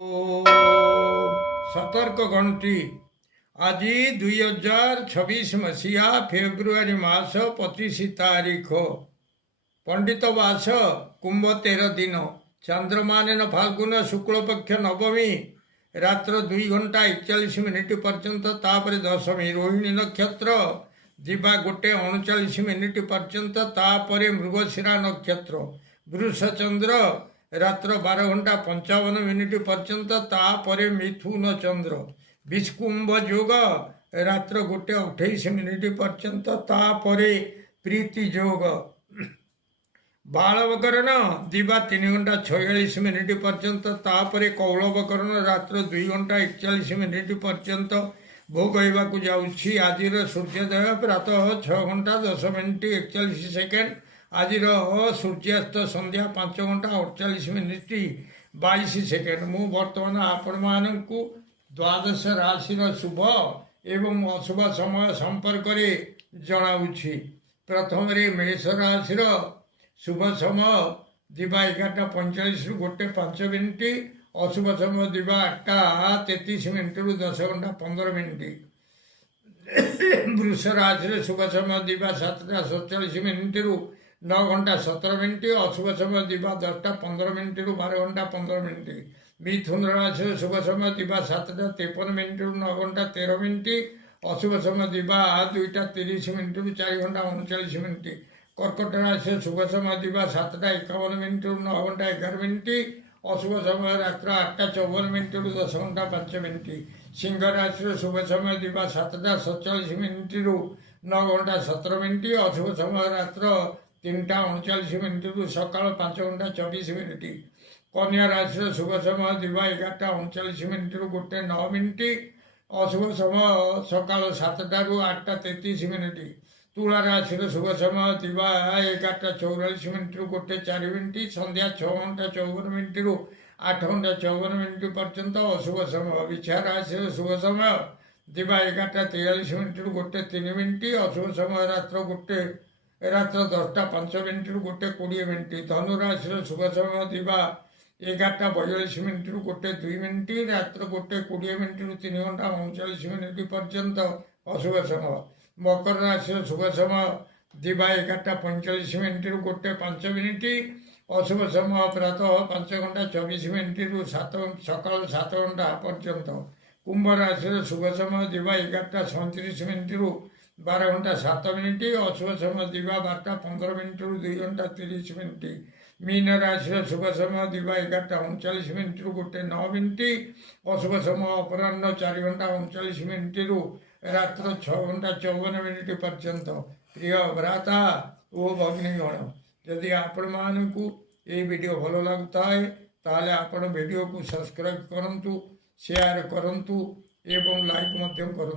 ओ सतर्क घंटी आज 2026 मसीहा फेब्रुआरी मास 25 तारीख पंडित वास कुंभ 13 दिन चंद्रमान फाल्गुन शुक्ल पक्ष नवमी रात्र 2 घंटा 41 मिनिट पर्यंत तापर दशमी रोहिणी नक्षत्र दिवा 1:39 पर्यंत तापर मृगशिरा नक्षत्र वृष चंद्र रात्र 12 घंटा 55 मिनिट पर्यंत तापर मिथुन चंद्र विष्कुंभ जोग रात्र 1:28 पर्यंत तापर प्रीति जोग बालवकरण दिवा 3 घंटा 46 पर्यंत तापर कौलवकरण रात्र 2 घंटा 41 पर्यंत भोग होगा जाऊँगी। आज सूर्योदय प्रातः 6 घंटा 10 मिनिट 41 आज सूर्यास्त संध्या 5 घंटा 48 22 सेकेंड। मु बर्तमान आपण मानू द्वादश राशि शुभ एवं अशुभ समय संपर्क में जनाऊँगी। प्रथम मेष राशि शुभ समय दिवा 11:45 रु 1:05 अशुभ समय दिवा 8:33 रु 10:15। वृष राशि शुभ समय दिवा 7:47 रु 9:17 अशुभ समय दिवा 10:15 रु 12:15। मिथुन राशि शुभ समय दिवा 7:53 रु 9:13 अशुभ समय दिवा 2:30 रु 4:39। कर्कट राशि शुभ समय दिवा 7:51 रु 9:11 अशुभ समय रात्र 8:54 रु 10:05। सिंह राशि शुभ समय दिवा 7:47 रु 9:17 अशुभ समय रात्र 3:39 रु सकाल 5:24। कन्या राशि शुभ समय दिवा 11:39 रु 1:09 अशुभ समय सकाल 7 रु 8:33। तुला राशि शुभ समय दिवा 11:44 रु 1:04 संध्या 6:54 रु 8:54 पर्यंत अशुभ समय। विछा राशि शुभ समय दिवा 11:43 रु 1:03 अशुभ समय रात्र 10:05 रु 1:20। धनु राशि शुभ समय दिवा 11:42 रु 1:02 रात्र 1:20 रु 3:39 पर्यंत अशुभ समय। मकर राशि शुभ समय दिवा 11:45 रु 1:05 अशुभ समय प्रातः 5:24 रु सकाल 7 घंटा पर्यंत। कुंभ राशि शुभ समय दिवा 11:37 रु 12:07 अशुभ समय दिवा 12:15 रु 2:30। मीन राशि शुभ समय दिवा 11:39 रु 1:09 अशुभ समय अपराह्न 4:39 रु रात्र 6:54 पर्यंत। प्रिय भ्राता ओ भगिनीगण, यदि आपण मानू ये वीडियो भल लगता है ताले आपण वीडियो को सब्सक्राइब करंतु, शेयर करंतु एवं लाइक मध्यम करंतु।